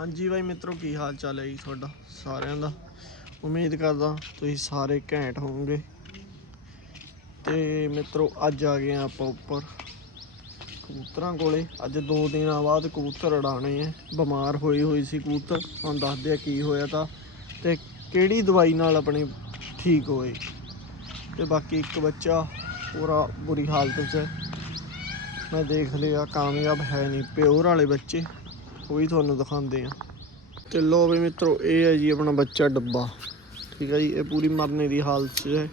ਹਾਂਜੀ ਬਾਈ ਮਿੱਤਰੋ, ਕੀ ਹਾਲ ਚਾਲ ਹੈ ਜੀ ਤੁਹਾਡਾ? ਸਾਰਿਆਂ ਦਾ? ਉਮੀਦ ਕਰਦਾ ਤੁਸੀਂ ਸਾਰੇ ਘੈਂਟ ਹੋਵੋਗੇ। ਤੇ ਮਿੱਤਰੋ, ਅੱਜ ਆ ਗਏ ਹਾਂ ਆਪਾਂ ਉੱਪਰ ਕਬੂਤਰਾਂ ਕੋਲੇ। ਅੱਜ ਦੋ ਦਿਨਾਂ ਬਾਅਦ ਕਬੂਤਰ ਉਡਾਣੇ ਆ ਬਿਮਾਰ ਹੋਈ ਹੋਈ ਸੀ ਕਬੂਤਰ। ਹੁਣ ਦੱਸਦੇ ਆ ਕੀ ਹੋਇਆ ਤਾਂ। ਤੇ ਕਿਹੜੀ ਦਵਾਈ ਨਾਲ ਆਪਣੇ ਠੀਕ ਹੋਏ। ਤੇ ਬਾਕੀ ਇੱਕ ਬੱਚਾ ਪੂਰਾ ਬੁਰੀ ਹਾਲਤ 'ਚ ਹੈ। ਮੈਂ ਦੇਖ ਲਿਆ, ਕਾਮਯਾਬ ਹੈ ਨਹੀਂ। ਪਿਓਰ ਵਾਲੇ ਬੱਚੇ। ਉਹ ਵੀ ਤੁਹਾਨੂੰ ਦਿਖਾਉਂਦੇ ਆ। ਤੇ ਲੋ ਵੀ ਮਿੱਤਰੋ, ਇਹ ਹੈ ਜੀ ਆਪਣਾ ਬੱਚਾ ਡੱਬਾ। ਠੀਕ ਹੈ ਜੀ, ਇਹ ਪੂਰੀ ਮਰਨੇ ਦੀ ਹਾਲਤ 'ਚ ਹੈ।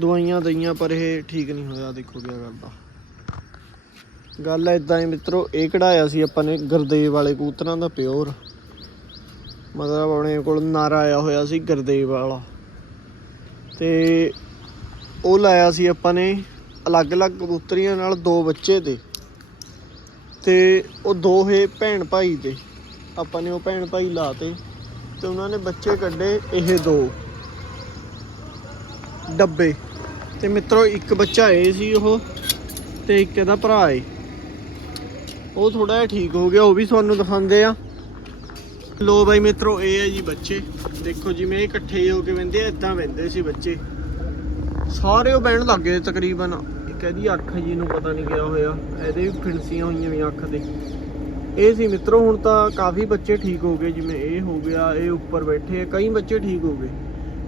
ਦਵਾਈਆਂ ਦਈਆਂ, ਪਰ ਇਹ ਠੀਕ ਨਹੀਂ ਹੋਇਆ, ਦੇਖੋ ਕੀ ਕਰਦਾ। ਗੱਲ ਐਦਾਂ ਹੀ ਮਿੱਤਰੋ, ਇਹ ਕਢਾਇਆ ਸੀ ਆਪਾਂ ਨੇ ਗੁਰਦੇਵ ਵਾਲੇ ਕੂਤਰਾਂ ਦਾ ਪਿਓਰ। ਮਤਲਬ ਆਪਣੇ ਕੋਲ ਨਾਰਾ ਆਇਆ ਹੋਇਆ ਸੀ ਗੁਰਦੇਵ ਵਾਲਾ। ਤੇ ਉਹ ਲਾਇਆ ਸੀ ਆਪਾਂ ਨੇ ਅਲੱਗ-ਅਲੱਗ ਕਬੂਤਰੀਆਂ ਨਾਲ ਦੋ ਬੱਚੇ ਦੇ। ਤੇ ਉਹ ਦੋਹੇ ਭੈਣ ਭਾਈ ਦੇ, ਆਪਾਂ ਨੇ ਉਹ ਭੈਣ ਭਾਈ ਲਾਤੇ ਤੇ ਉਹਨਾਂ ਨੇ ਬੱਚੇ ਕੱਢੇ ਇਹ ਦੋ ਡੱਬੇ। ਤੇ ਮਿੱਤਰੋ, ਇੱਕ ਬੱਚਾ ਇਹ ਸੀ ਉਹ ਤੇ ਇੱਕ ਇਹਦਾ ਭਰਾ ਏ। ਉਹ ਥੋੜਾ ਜਿਹਾ ਠੀਕ ਹੋ ਗਿਆ, ਉਹ ਵੀ ਤੁਹਾਨੂੰ ਦਿਖਾਉਂਦੇ ਆ। ਲੋ ਬਾਈ ਮਿੱਤਰੋ, ਇਹ ਹੈ ਜੀ ਬੱਚੇ। ਦੇਖੋ ਜਿਵੇਂ ਇਕੱਠੇ ਹੋ ਕੇ ਵੰਦੇ ਇਦਾਂ ਵੰਦੇ ਸੀ ਬੱਚੇ। ਸਾਰੇ ਉਹ ਬਹਿਣ ਲੱਗ ਗਏ ਤਕਰੀਬਨ। ਇੱਕ ਇਹਦੀ ਅੱਖ ਜੀ ਨੂੰ ਪਤਾ ਨਹੀਂ ਗਿਆ ਹੋਇਆ, ਇਹਦੇ ਵੀ ਫਿਣਸੀਆਂ ਹੋਈਆਂ ਵੀ ਅੱਖ ਦੇ ਇਹ ਸੀ ਮਿੱਤਰੋ, ਹੁਣ ਤਾਂ ਕਾਫੀ ਬੱਚੇ ਠੀਕ ਹੋ ਗਏ, ਜਿਵੇਂ ਇਹ ਹੋ ਗਿਆ, ਇਹ ਉੱਪਰ ਬੈਠੇ, ਕਈ ਬੱਚੇ ਠੀਕ ਹੋ ਗਏ,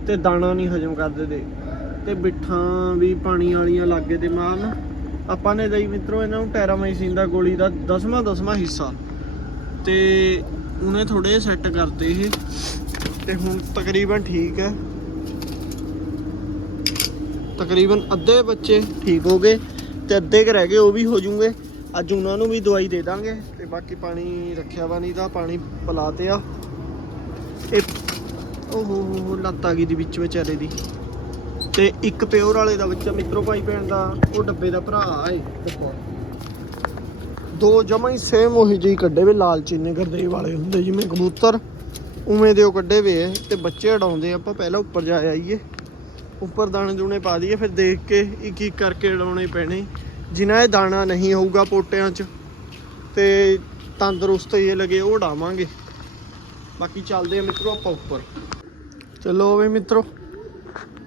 ਤੇ ਦਾਣਾ ਨਹੀਂ ਹਜਮ ਕਰਦੇ ਤੇ ਤੇ ਬਿੱਠਾਂ ਵੀ ਪਾਣੀ ਵਾਲੀਆਂ ਲਾਗੇ ਦੇ ਮਾਲ ਆਪਾਂ ਨੇ ਲਈ ਮਿੱਤਰੋ, ਇਹਨਾਂ ਨੂੰ ਟੈਰਾਮਾਈਸਿਨ ਦਾ ਗੋਲੀ ਦਾ ਦਸਵਾਂ ਦਸਵਾਂ ਹਿੱਸਾ। ਤੇ ਉਹਨੇ ਥੋੜੇ ਸੈੱਟ ਕਰਤੇ ਇਹ, ਤੇ ਹੁਣ ਤਕਰੀਬਨ ਠੀਕ ਹੈ। ਤਕਰੀਬਨ ਅੱਧੇ ਬੱਚੇ ਠੀਕ ਹੋ ਗਏ ਤੇ ਅੱਧੇ ਕੁ ਰਹਿ ਗਏ, ਉਹ ਵੀ ਹੋ ਜੂਗੇ ਅੱਜ ਉਹਨਾਂ ਨੂੰ ਵੀ ਦਵਾਈ ਦੇ ਦਾਂਗੇ ਤੇ ਬਾਕੀ ਪਾਣੀ ਰੱਖਿਆ ਵਾ ਨਹੀਂ ਦਾ ਪਾਣੀ ਪਿਲਾ ਤੇ ਆ। ਇਹ ਓਹੋ ਹੋ ਲੱਤ ਆ ਗਈ ਦੀ ਵਿੱਚ ਵਿਚਾਰੇ ਦੀ। ਤੇ ਇੱਕ ਪਿਓਰ ਵਾਲੇ ਦਾ ਬੱਚਾ ਮਿੱਤਰੋ ਭਾਈ ਭੈਣ ਦਾ, ਉਹ ਡੱਬੇ ਦਾ ਭਰਾ ਏ ਦੇਖੋ ਦੋ ਜਮਾ ਹੀ ਸੇਮ ਉਹੀ ਜਿਹੀ ਕੱਢੇ ਵੇ ਲਾਲ ਚੀਨੇ ਗਰਦੇ ਵਾਲੇ ਹੁੰਦੇ ਜਿਵੇਂ ਕਬੂਤਰ, ਉਵੇਂ ਦੇ ਉਹ ਕੱਢੇ ਵੇ ਤੇ ਬੱਚੇ ਉਡਾਉਂਦੇ ਆਪਾਂ ਪਹਿਲਾਂ ਉੱਪਰ ਜਾ ਆਈਏ। ਉੱਪਰ ਦਾਣੇ ਦੂਣੇ ਪਾ ਦਈਏ, ਫਿਰ ਦੇਖ ਕੇ ਇੱਕ ਇੱਕ ਕਰਕੇ ਉਡਾਉਣੇ ਪੈਣੇ। ਜਿਨ੍ਹਾਂ ਇਹ ਦਾਣਾ ਨਹੀਂ ਹੋਊਗਾ ਪੋਟਿਆਂ 'ਚ, ਤੇ ਤੰਦਰੁਸਤ ਇਹ ਲਗੇ ਉਹ ਉਡਾਵਾਂਗੇ। ਬਾਕੀ ਚੱਲਦੇ ਆ ਮਿੱਤਰੋ ਆਪਾਂ ਉੱਪਰ। ਚਲੋ ਵੇ ਮਿੱਤਰੋ,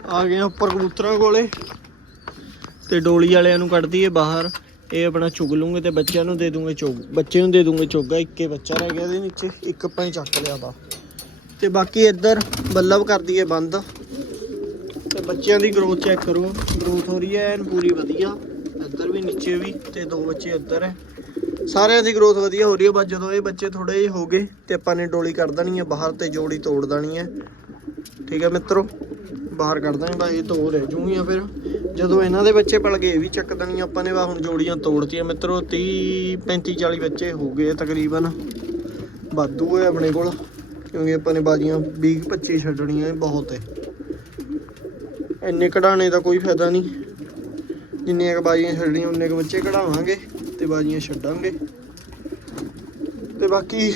ਆ ਗਏ ਆ ਉੱਪਰ ਕਬੂਤਰਾਂ ਕੋਲੇ, ਤੇ ਡੋਲੀ ਵਾਲਿਆਂ ਨੂੰ ਕੱਢ ਦਈਏ ਬਾਹਰ। ਇਹ ਆਪਣਾ ਚੁਗ ਲੂੰਗੇ ਤੇ ਬੱਚਿਆਂ ਨੂੰ ਦੇ ਦੂੰਗੇ ਚੋਗ। ਬੱਚੇ ਨੂੰ ਦੇ ਦੂੰਗੇ ਚੋਗਾ, ਇੱਕੇ ਬੱਚਾ ਰਹਿ ਗਿਆ ਇਹਦੇ ਨੀਚੇ, ਇੱਕ ਆਪਾਂ ਹੀ ਚੱਕ ਲਿਆ ਤਾ ਤੇ ਬਾਕੀ ਇੱਧਰ ਬੱਲਬ ਕਰ ਦਈਏ ਬੰਦ। ਤੇ ਬੱਚਿਆਂ ਦੀ ਗਰੋਥ ਚੈੱਕ ਕਰੋ। ਗਰੋਥ ਹੋ ਰਹੀ ਹੈ, ਐਨ ਪੂਰੀ ਵਧੀਆ। ਇੱਧਰ ਵੀ ਨੀਚੇ ਵੀ ਤੇ ਦੋ ਬੱਚੇ ਇੱਧਰ ਹੈ। ਸਾਰਿਆਂ ਦੀ ਗਰੋਥ ਵਧੀਆ ਹੋ ਰਹੀ ਹੈ, ਬਸ ਜਦੋਂ ਇਹ ਬੱਚੇ ਥੋੜੇ ਜਿਹੇ ਹੋ ਗਏ ਤੇ ਆਪਾਂ ਨੇ ਡੋਲੀ ਕਰ ਦੇਣੀ ਹੈ, ਬਾਹਰ ਤੇ ਜੋੜੀ ਤੋੜ ਦੇਣੀ ਹੈ। ਠੀਕ ਹੈ ਮਿੱਤਰੋ, ਬਾਹਰ ਕੱਢ ਦਾਂਗੇ ਬਾ ਇਹ ਦੋ ਰਹਿ ਜੂਗੀਆਂ ਫਿਰ। ਜਦੋਂ ਇਹਨਾਂ ਦੇ ਬੱਚੇ ਪਲ ਗਏ, ਇਹ ਵੀ ਚੱਕ ਦੇਣੀਆਂ ਆਪਾਂ ਨੇ ਵਾ ਹੁਣ ਜੋੜੀਆਂ ਤੋੜਤੀਆਂ। ਮਿੱਤਰੋ 30 35 40 ਬੱਚੇ ਹੋ ਗਏ ਤਕਰੀਬਨ। ਵਾਧੂ ਹੈ ਆਪਣੇ ਕੋਲ, ਕਿਉਂਕਿ ਆਪਾਂ ਨੇ ਬਾਜੀਆਂ 20 25 ਛੱਡਣੀਆਂ ਬਹੁਤ ਹੈ। ਇੰਨੇ ਕਢਾਣੇ ਦਾ ਕੋਈ ਫਾਇਦਾ ਨਹੀਂ। ਜਿੰਨੀਆਂ ਕ ਬਾਜੀਆਂ ਛੱਡਣੀਆਂ, ਉਨੇ ਕ ਬੱਚੇ ਕਢਾਵਾਂਗੇ ਤੇ ਬਾਜੀਆਂ ਛੱਡਾਂਗੇ। ਤੇ ਬਾਕੀ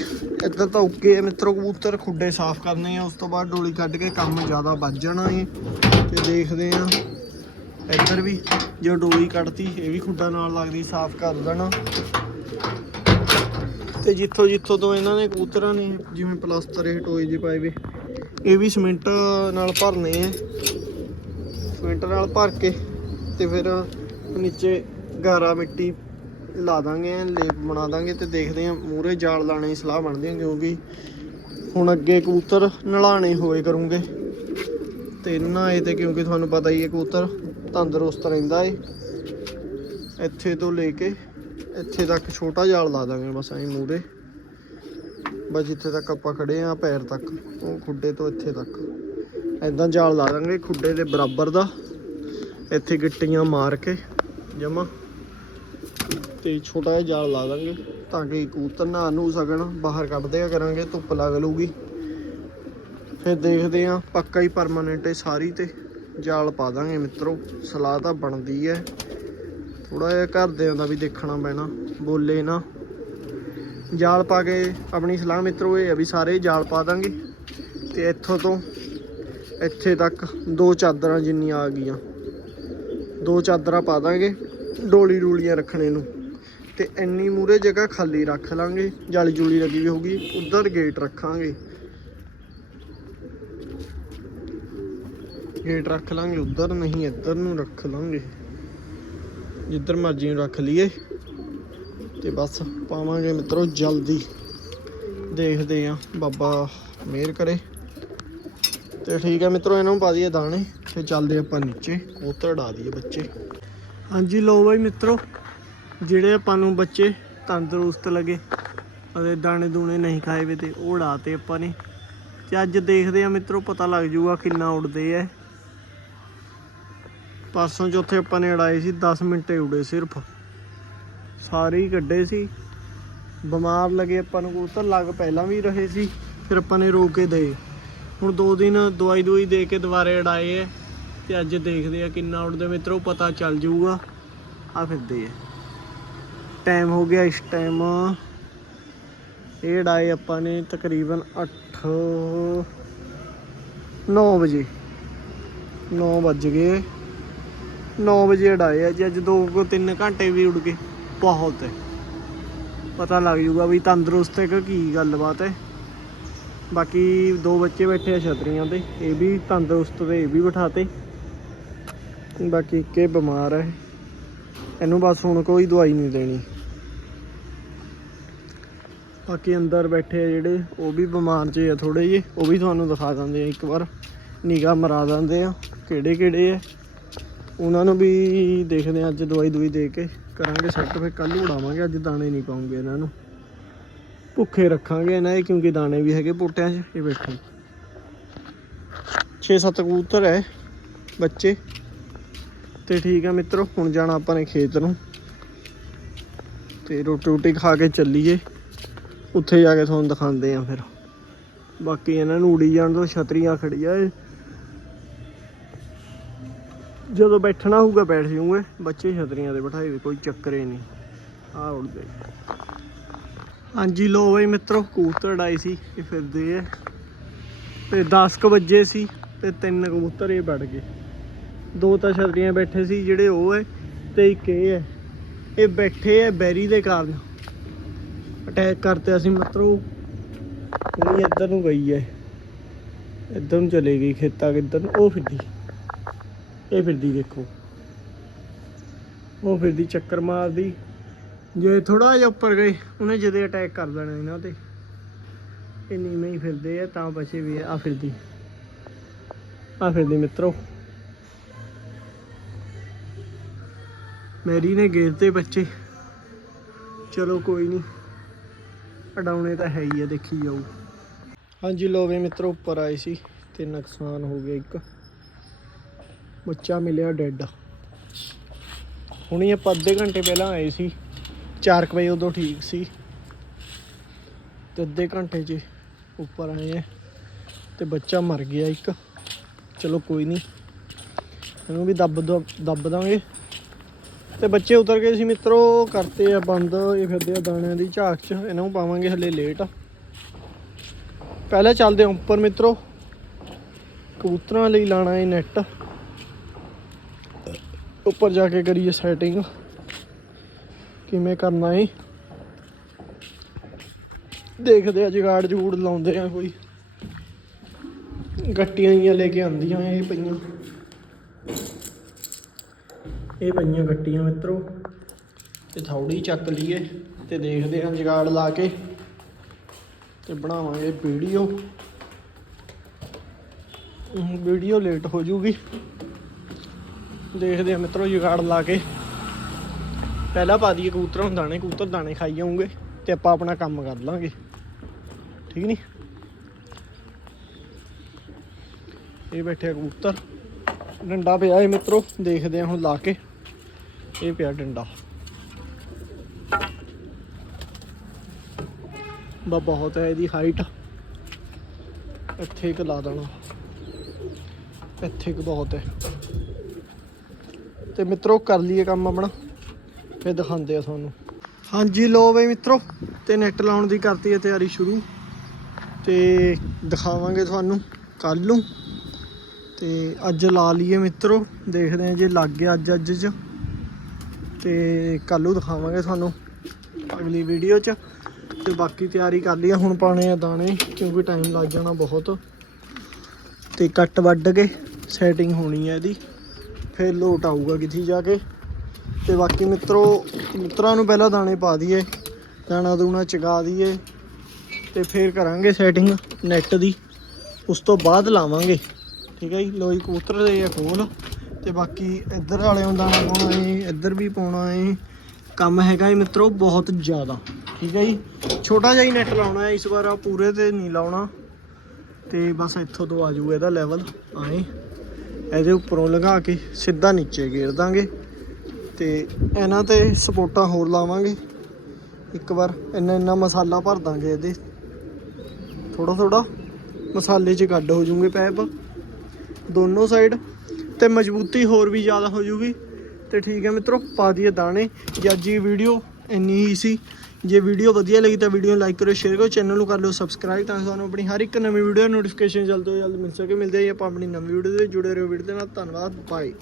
ਇੱਧਰ ਤਾਂ ਓਕੇ ਹੈ ਮਿੱਤਰੋ, ਕਬੂਤਰ ਖੁੱਡੇ ਸਾਫ਼ ਕਰਨੇ ਆ, ਉਸ ਤੋਂ ਬਾਅਦ ਡੋਲੀ ਕੱਢ ਕੇ ਕੰਮ ਜ਼ਿਆਦਾ ਵੱਧ ਜਾਣਾ ਏ। ਤੇ ਦੇਖਦੇ ਆ ਇੱਧਰ ਵੀ, ਜੋ ਡੋਲੀ ਕੱਢਤੀ, ਇਹ ਵੀ ਖੁੱਡਾ ਨਾਲ ਲੱਗਦੀ, ਸਾਫ਼ ਕਰ ਦੇਣਾ। ਤੇ ਜਿੱਥੋਂ ਜਿੱਥੋਂ ਤੋਂ ਇਹਨਾਂ ਨੇ ਕਬੂਤਰਾਂ ਨੇ, ਜਿਵੇਂ ਪਲਾਸਟਰ ਇਹ ਟੋਏ ਜੇ ਪਾਏ ਵੇ, ਇਹ ਵੀ ਸਿਮੈਂਟ ਨਾਲ ਭਰਨੇ ਆ। ਸਿਮੈਂਟ ਨਾਲ ਭਰ ਕੇ ਤੇ ਫਿਰ ਨੀਚੇ ਗਾਰਾ ਮਿੱਟੀ ਲਾ ਦਾਂਗੇ ਐਨ ਲੇਪ ਬਣਾ ਦਾਂਗੇ ਤੇ ਦੇਖਦੇ ਆ ਮੂਰੇ ਜਾਲ ਲਾਣੇ ਦੀ ਸਲਾਹ ਬਣਦੀ ਹੈ ਕਿਉਂਕਿ ਹੁਣ ਅੱਗੇ ਕਬੂਤਰ ਨਲਾਣੇ ਹੋਏ ਕਰੂੰਗੇ। ਤੇ ਨਹਾਏ ਤੇ ਕਿਉਂਕਿ ਤੁਹਾਨੂੰ ਪਤਾ ਹੀ ਹੈ ਕਬੂਤਰ ਤੰਦਰੁਸਤ ਰਹਿੰਦਾ ਏ। ਇੱਥੇ ਤੋਂ ਲੈ ਕੇ ਇੱਥੇ ਤੱਕ ਛੋਟਾ ਜਾਲ ਲਾ ਦਾਂਗੇ ਬਸ ਐਂ ਮੂਰੇ ਬਸ ਜਿੱਥੇ ਤੱਕ ਆਪਾਂ ਖੜੇ ਆ ਪੈਰ ਤੱਕ, ਉਹ ਖੁੱਡੇ ਤੋਂ ਇੱਥੇ ਤੱਕ। ਐਦਾਂ ਜਾਲ ਲਾ ਦਾਂਗੇ ਖੁੱਡੇ ਦੇ ਬਰਾਬਰ ਦਾ। ਇੱਥੇ ਗਿੱਟੀਆਂ ਮਾਰ ਕੇ ਜਮਾ। ਤੇ ਛੋਟਾ ਜਿਹਾ ਜਾਲ ਲਾ ਦਾਂਗੇ ਤਾਂ ਕਿ ਕਬੂਤਰ ਨਾ ਨੂੰ ਸਕਣ, ਬਾਹਰ ਕੱਢਦੇ ਆ ਕਰਾਂਗੇ, ਧੁੱਪ ਲੱਗ ਲੂਗੀ। ਫਿਰ ਦੇਖਦੇ ਆ ਪੱਕਾ ਹੀ ਪਰਮਾਨੈਂਟ ਹੈ ਸਾਰੀ ਤੇ। ਜਾਲ ਪਾ ਦਾਂਗੇ ਮਿੱਤਰੋ, ਸਲਾਹ ਤਾਂ ਬਣਦੀ ਹੈ। ਥੋੜਾ ਜਿਹਾ ਘਰਦਿਆਂ ਦਾ ਵੀ ਦੇਖਣਾ ਪੈਣਾ, ਬੋਲੇ ਨਾ। ਜਾਲ ਪਾ ਕੇ ਆਪਣੀ ਸਲਾਹ ਮਿੱਤਰੋ ਇਹ ਆ ਵੀ ਸਾਰੇ ਜਾਲ ਪਾ ਦਾਂਗੇ। ਤੇ ਇੱਥੋਂ ਤੋਂ ਇੱਥੇ ਤੱਕ ਦੋ ਚਾਦਰਾਂ ਜਿੰਨੀਆਂ ਆ ਗਈਆਂ। ਦੋ ਚਾਦਰਾਂ ਪਾ ਦਾਂਗੇ, ਡੋਲੀ ਡੂਲੀਆਂ ਰੱਖਣੇ ਨੂੰ। ਤੇ ਇੰਨੀ ਮੂਰੇ ਜਗ੍ਹਾ ਖਾਲੀ ਰੱਖ ਲਾਂਗੇ, ਜਾਲੀ ਜੂਲੀ ਲੱਗੀ ਵੀ ਹੋਗੀ ਉਧਰ ਗੇਟ ਰੱਖਾਂਗੇ। ਗੇਟ ਰੱਖ ਲਾਂਗੇ, ਉਧਰ ਨਹੀਂ, ਇੱਧਰ ਨੂੰ ਰੱਖ ਲਾਂਗੇ। ਜਿੱਧਰ ਮਰਜ਼ੀ ਨੂੰ ਰੱਖ ਲਈਏ। ਤੇ ਬਸ ਪਾਵਾਂਗੇ ਮਿੱਤਰੋ, ਜਲਦੀ। ਦੇਖਦੇ ਆ, ਬਾਬਾ ਮਿਹਰ ਕਰੇ। ਤੇ ਠੀਕ ਹੈ ਮਿੱਤਰੋ, ਇਹਨਾਂ ਨੂੰ ਪਾ ਦਈਏ ਦਾਣੇ ਤੇ ਚੱਲਦੇ ਆਪਾਂ ਨੀਚੇ। ਉੱਤਰ ਡਾ ਦਈਏ ਬੱਚੇ। ਹਾਂਜੀ ਲੋ ਬਾਈ ਮਿੱਤਰੋ, ਜਿਹੜੇ ਆਪਾਂ ਨੂੰ ਬੱਚੇ ਤੰਦਰੁਸਤ ਲੱਗੇ ਅਤੇ ਦਾਣੇ ਦੂਣੇ ਨਹੀਂ ਖਾਏ ਵੇ ਤੇ ਉਹ ਉਡਾਤੇ ਆਪਾਂ ਨੇ। ਤੇ ਅੱਜ ਦੇਖਦੇ ਆ ਮਿੱਤਰੋ, ਪਤਾ ਲੱਗ ਜੂਗਾ ਕਿੰਨਾ ਉੜਦੇ ਐ। ਪਰਸੋਂ ਚੌਥੇ ਆਪਾਂ ਨੇ ਉਡਾਏ ਸੀ 10 ਮਿੰਟੇ ਉੜੇ ਸਿਰਫ। ਸਾਰੇ ਹੀ ਕੱਢੇ ਸੀ। ਬਿਮਾਰ ਲੱਗੇ ਆਪਾਂ ਨੂੰ ਕਬੂਤਰ ਲੱਗ ਪਹਿਲਾਂ ਵੀ ਰਹੇ ਸੀ, ਫਿਰ ਆਪਾਂ ਨੇ ਰੋਕ ਕੇ ਦੇ। ਹੁਣ ਦੋ ਦਿਨ ਦਵਾਈ ਦਵਾਈ ਦੇ ਕੇ ਦੁਬਾਰੇ ਉਡਾਏ ਐ, ਤੇ ਅੱਜ ਦੇਖਦੇ ਆ ਕਿੰਨਾ ਉੜਦੇ ਮਿੱਤਰੋ, ਪਤਾ ਚੱਲ ਜਾਊਗਾ। ਆ ਫਿਰਦੇ ਆ ਟਾਈਮ ਹੋ ਗਿਆ ਇਸ ਟਾਈਮ ਇਹ ਉਡਾਏ ਆਪਾਂ ਨੇ ਤਕਰੀਬਨ 8 9 ਵਜੇ। 9 ਵੱਜ ਗਏ। 9 ਵਜੇ ਉਡਾਏ ਆ ਜੀ। ਅੱਜ 2 ਕੋ 3 ਘੰਟੇ ਵੀ ਉੜ ਗਏ। ਬਹੁਤ ਹੈ ਪਤਾ ਲੱਗ ਜੂਗਾ ਵੀ ਤੰਦਰੁਸਤ ਹੈ ਕਿ ਕੀ ਗੱਲਬਾਤ ਹੈ ਬਾਕੀ ਦੋ ਬੱਚੇ ਬੈਠੇ ਆ ਛਤਰੀਆਂ ਤੇ, ਇਹ ਵੀ ਤੰਦਰੁਸਤ ਤੇ ਇਹ ਵੀ ਬਿਠਾਤੇ। ਬਾਕੀ ਇੱਕੇ ਬਿਮਾਰ ਹੈ ਇਹਨੂੰ ਬਸ ਹੁਣ ਕੋਈ ਦਵਾਈ ਨਹੀਂ ਦੇਣੀ। ਬਾਕੀ ਅੰਦਰ ਬੈਠੇ ਆ ਜਿਹੜੇ, ਉਹ ਵੀ ਬਿਮਾਰ ਜੇ ਆ ਥੋੜੇ ਜਿਹੇ, ਉਹ ਵੀ ਤੁਹਾਨੂੰ ਦਿਖਾ ਦਿੰਦੇ ਆ ਇੱਕ ਵਾਰ। ਨਿਗਾਹ ਮਰਾ ਦਿੰਦੇ ਆ, ਕਿਹੜੇ ਕਿਹੜੇ ਆ। ਉਹਨਾਂ ਨੂੰ ਵੀ ਦੇਖਦੇ ਆ ਅੱਜ ਦਵਾਈ ਦਵਾਈ ਦੇ ਕੇ। ਕਰਾਂਗੇ ਸੈੱਟ, ਫਿਰ ਕੱਲ ਨੂੰ ਉਡਾਵਾਂਗੇ, ਅੱਜ ਦਾਣੇ ਨਹੀਂ ਪਾਉਂਗੇ ਇਹਨਾਂ ਨੂੰ। ਭੁੱਖੇ ਰੱਖਾਂਗੇ ਇਹਨਾਂ ਦੇ ਕਿਉਂਕਿ ਦਾਣੇ ਵੀ ਹੈਗੇ ਪੋਟਿਆਂ 'ਚ। ਇਹ ਬੈਠੇ 6-7 ਕਬੂਤਰ ਹੈ ਬੱਚੇ। ਤੇ ਠੀਕ ਹੈ ਮਿੱਤਰੋ, ਹੁਣ ਜਾਣਾ ਆਪਾਂ ਨੇ ਖੇਤ ਨੂੰ। ਤੇ ਰੋਟੀ ਰੋਟੀ ਖਾ ਕੇ ਚੱਲੀਏ। ਉੱਥੇ ਜਾ ਕੇ ਤੁਹਾਨੂੰ ਦਿਖਾਉਂਦੇ ਆ ਫਿਰ। ਬਾਕੀ ਇਹਨਾਂ ਨੂੰ ਉੜੀ ਜਾਣ ਤੋਂ ਛਤਰੀਆਂ ਖੜੀਆਂ ਏ। ਜਦੋਂ ਬੈਠਣਾ ਹੋਊਗਾ ਬੈਠ ਜਾਊਂਗੇ ਬੱਚੇ ਛਤਰੀਆਂ ਤੇ ਬਿਠਾਏ, ਕੋਈ ਚੱਕਰ ਹੀ ਨਹੀਂ। ਆ ਉੜਦੇ। ਹਾਂਜੀ ਲੋ ਬਈ ਮਿੱਤਰੋ, ਕਬੂਤਰ ਡਾਈ ਸੀ, ਇਹ ਫਿਰਦੇ ਆ। ਤੇ 10 ਕੁ ਵਜੇ ਸੀ ਤੇ ਤਿੰਨ ਕਬੂਤਰ ਇਹ ਵੜ ਗਏ। ਦੋ ਤਾਂ ਛਤਰੀਆਂ ਬੈਠੇ ਸੀ, ਜਿਹੜੇ ਉਹ ਹੈ ਤੇ ਇੱਕ ਇਹ ਹੈ ਇਹ ਬੈਠੇ ਹੈ ਬੈਰੀ ਦੇ ਕਾਰਨ। ਅਟੈਕ ਕਰਤੇ ਅਸੀਂ ਮਿੱਤਰੋ। ਇਹ ਇੱਧਰ ਨੂੰ ਗਈ ਹੈ ਇੱਧਰ ਨੂੰ ਚਲੇ ਗਈ, ਖੇਤਾਂ ਕਿੱਧਰ ਨੂੰ, ਉਹ ਫਿਰਦੀ। ਇਹ ਫਿਰਦੀ ਦੇਖੋ। ਉਹ ਫਿਰਦੀ ਚੱਕਰ ਮਾਰਦੀ। ਜੇ ਥੋੜਾ ਜਿਹਾ ਉੱਪਰ ਗਏ, ਉਹਨੇ ਜਦੇ ਅਟੈਕ ਕਰ ਦੇਣਾ ਇਹਨਾਂ ਤੇ। ਇਹ ਨੀਵੇਂ ਹੀ ਫਿਰਦੇ ਆ, ਤਾਂ ਬਚੇ ਵੀ ਆ। ਆਹ ਫਿਰਦੀ। ਆ ਫਿਰਦੀ ਮਿੱਤਰੋ। ਮੈਰੀ ਨੇ ਗੇਰਤੇ ਬੱਚੇ। ਚਲੋ ਕੋਈ ਨਹੀਂ। ਅਡਾਉਣੇ ਤਾਂ ਹੈ ਹੀ ਆ, ਦੇਖੀ ਜਾਊ। ਹਾਂਜੀ ਲੋਵੇ ਮਿੱਤਰੋ, ਉੱਪਰ ਆਏ ਸੀ ਤੇ ਨੁਕਸਾਨ ਹੋ ਗਿਆ ਇੱਕ। ਬੱਚਾ ਮਿਲਿਆ ਡੈੱਡ। ਹੁਣੀ ਆਪਾਂ ਅੱਧੇ ਘੰਟੇ ਪਹਿਲਾਂ ਆਏ ਸੀ। 4 ਵਜੇ ਉਦੋਂ ਠੀਕ ਸੀ। ਤੇ ਅੱਧੇ ਘੰਟੇ 'ਚ ਉੱਪਰ ਆਏ ਆ ਤੇ ਬੱਚਾ ਮਰ ਗਿਆ ਇੱਕ। ਚਲੋ ਕੋਈ ਨਹੀਂ ਇਹਨੂੰ ਵੀ ਦੱਬ ਦੋ, ਦੱਬ ਦਾਂਗੇ। ਤੇ ਬੱਚੇ ਉਤਰ ਗਏ ਸੀ ਮਿੱਤਰੋ, ਕਰਤੇ ਆ ਬੰਦ, ਇਹ ਫਿਰਦੇ ਆ ਦਾਣਿਆਂ ਦੀ ਝਾਕ 'ਚ, ਇਹਨਾਂ ਨੂੰ ਪਾਵਾਂਗੇ ਹਲੇ ਲੇਟ। ਪਹਿਲਾਂ ਚੱਲਦੇ ਹਾਂ ਉੱਪਰ ਮਿੱਤਰੋ, ਕਬੂਤਰਾਂ ਲਈ ਲਾਣਾ ਹੈ ਨੈਟ ਉੱਪਰ ਜਾ ਕੇ ਕਰੀਏ ਸੈਟਿੰਗ ਕਿਵੇਂ ਕਰਨਾ ਹੈ ਦੇਖਦੇ ਆ, ਜਗਾੜ ਜੂੜ ਲਾਉਂਦੇ ਆ ਕੋਈ। ਗੱਟੀਆਂ ਹੀ ਲੈ ਕੇ ਆਂਦੀਆਂ ਇਹ ਪਈਆਂ। ਇਹ ਪਈਆਂ ਗੱਟੀਆਂ ਮਿੱਤਰੋ। ਤੇ ਥੌੜੀ ਚੱਕ ਲਈਏ ਤੇ ਦੇਖਦੇ ਹਾਂ ਜਗਾੜ ਲਾ ਕੇ। ਤੇ ਬਣਾਵਾਂਗੇ ਵੀਡੀਓ। ਵੀਡੀਓ ਲੇਟ ਹੋ ਜੂਗੀ। ਦੇਖਦੇ ਆ ਮਿੱਤਰੋ ਜੁਗਾੜ ਲਾ ਕੇ। ਪਹਿਲਾਂ ਪਾ ਦਈਏ ਕਬੂਤਰਾਂ ਨੂੰ ਦਾਣੇ, ਕਬੂਤਰ ਦਾਣੇ ਖਾਈ ਜਾਊਂਗੇ ਤੇ ਆਪਾਂ ਆਪਣਾ ਕੰਮ ਕਰ ਲਾਂਗੇ। ਠੀਕ ਨਹੀਂ ਇਹ ਬੈਠੇ ਕਬੂਤਰ। ਡੰਡਾ ਪਿਆ ਇਹ ਮਿੱਤਰੋ, ਦੇਖਦੇ ਆ ਹੁਣ ਲਾ ਕੇ। ਇਹ ਪਿਆ ਡੰਡਾ। ਬਾ, ਬਹੁਤ ਹੈ ਇਹਦੀ ਹਾਈਟ ਇੱਥੇ ਇੱਕ ਲਾ ਦੇਣਾ। ਇੱਥੇ ਇੱਕ ਬਹੁਤ ਹੈ। ਤੇ ਮਿੱਤਰੋ, ਕਰ ਲਈਏ ਕੰਮ ਆਪਣਾ। ਫਿਰ ਦਿਖਾਉਂਦੇ ਆ ਤੁਹਾਨੂੰ। ਹਾਂਜੀ ਲੋ ਬਈ ਮਿੱਤਰੋ, ਤੇ ਨੈਟ ਲਾਉਣ ਦੀ ਕਰਤੀ ਹੈ ਤਿਆਰੀ ਸ਼ੁਰੂ। ਤੇ ਦਿਖਾਵਾਂਗੇ ਤੁਹਾਨੂੰ ਕੱਲ ਨੂੰ। ਤੇ ਅੱਜ ਲਾ ਲਈਏ ਮਿੱਤਰੋ, ਦੇਖਦੇ ਆ ਜੇ ਲੱਗ ਗਿਆ ਅੱਜ ਅੱਜ ਚ। ਤੇ ਕੱਲ ਨੂੰ ਦਿਖਾਵਾਂਗੇ ਤੁਹਾਨੂੰ ਅਗਲੀ ਵੀਡੀਓ 'ਚ। ਤੇ ਬਾਕੀ ਤਿਆਰੀ ਕਰ ਲਈ ਹੁਣ ਪਾਣੇ ਆ ਦਾਣੇ, ਕਿਉਂਕਿ ਟਾਈਮ ਲੱਗ ਜਾਣਾ ਬਹੁਤ। ਤੇ ਕੱਟ ਵੱਢ ਕੇ ਸੈਟਿੰਗ ਹੋਣੀ ਹੈ ਇਹਦੀ। ਫਿਰ ਲੋਟ ਆਊਗਾ ਕਿੱਥੇ ਜਾ ਕੇ। ਤੇ ਬਾਕੀ ਮਿੱਤਰੋ, ਮਿੱਤਰਾਂ ਨੂੰ ਪਹਿਲਾਂ ਦਾਣੇ ਪਾ ਦਈਏ, ਦਾਣਾ ਦੂਣਾ ਚਗਾ ਦਈਏ ਤੇ ਫਿਰ ਕਰਾਂਗੇ ਸੈਟਿੰਗ ਨੈਟ ਦੀ। ਉਸ ਤੋਂ ਬਾਅਦ ਲਾਵਾਂਗੇ। ਠੀਕ ਹੈ ਜੀ ਲੋਈ ਕਬੂਤਰ ਦੇ ਆ ਕੋਲ ਤੇ ਬਾਕੀ ਇੱਧਰ ਵਾਲਿਆਂ ਦਾ ਦਾਣਾ ਪਾਉਣਾ ਏ ਇੱਧਰ ਵੀ ਪਾਉਣਾ ਏ ਕੰਮ ਹੈਗਾ ਏ ਮਿੱਤਰੋ ਬਹੁਤ ਜ਼ਿਆਦਾ। ਠੀਕ ਹੈ ਜੀ, ਛੋਟਾ ਜਿਹਾ ਹੀ ਨੈਟ ਲਾਉਣਾ ਹੈ, ਇਸ ਵਾਰ ਆ ਪੂਰੇ ਤੇ ਨਹੀਂ ਲਾਉਣਾ। ਤੇ ਬਸ ਇੱਥੋਂ ਤੋਂ ਆ ਜਾਊਗਾ ਇਹਦਾ ਲੈਵਲ ਆਏ। ਇਹਦੇ ਉੱਪਰੋਂ ਲਗਾ ਕੇ ਸਿੱਧਾ ਨੀਚੇ ਗੇਰ ਦਾਂਗੇ। ਤੇ ਇਹਨਾਂ ਤੇ ਸਪੋਰਟਾਂ ਹੋਰ ਲਾਵਾਂਗੇ। ਇੱਕ ਵਾਰ ਇੰਨਾ ਇੰਨਾ ਮਸਾਲਾ ਭਰ ਦਾਂਗੇ ਇਹਦੇ। ਥੋੜਾ ਥੋੜਾ ਮਸਾਲੇ 'ਚ ਗੱਡ ਹੋ ਜੂਗੇ ਪੈਪ। ਦੋਨੋਂ ਸਾਈਡ ਤੇ ਮਜ਼ਬੂਤੀ ਹੋਰ ਵੀ ਜ਼ਿਆਦਾ ਹੋ ਜੂਗੀ। ਤੇ ਠੀਕ ਹੈ ਮਿੱਤਰੋ, ਪਾ ਦਈਏ ਦਾਣੇ। ਜੇ ਅੱਜ ਦੀ ਵੀਡੀਓ ਇੰਨੀ ਹੀ ਸੀ, ਜੇ ਵੀਡੀਓ ਵਧੀਆ ਲੱਗੀ ਤਾਂ ਵੀਡੀਓ ਨੂੰ ਲਾਈਕ ਕਰੋ ਸ਼ੇਅਰ ਕਰੋ ਚੈਨਲ ਨੂੰ ਕਰ ਲਓ ਸਬਸਕ੍ਰਾਈਬ ਤਾਂ ਕਿ ਤੁਹਾਨੂੰ ਆਪਣੀ ਹਰ ਇੱਕ ਨਵੀਂ ਵੀਡੀਓ ਨੋਟੀਫਿਕੇਸ਼ਨ ਜਲਦ ਤੋਂ ਜਲਦ ਮਿਲ ਸਕੇ। ਮਿਲਦੇ ਹਾਂ ਆਪਾਂ ਆਪਣੀ ਨਵੀਂ ਵੀਡੀਓ ਦੇ ਜੁੜੇ ਰਹੋ ਵੀਡੀਓ ਦੇ ਨਾਲ। ਧੰਨਵਾਦ ਬਾਏ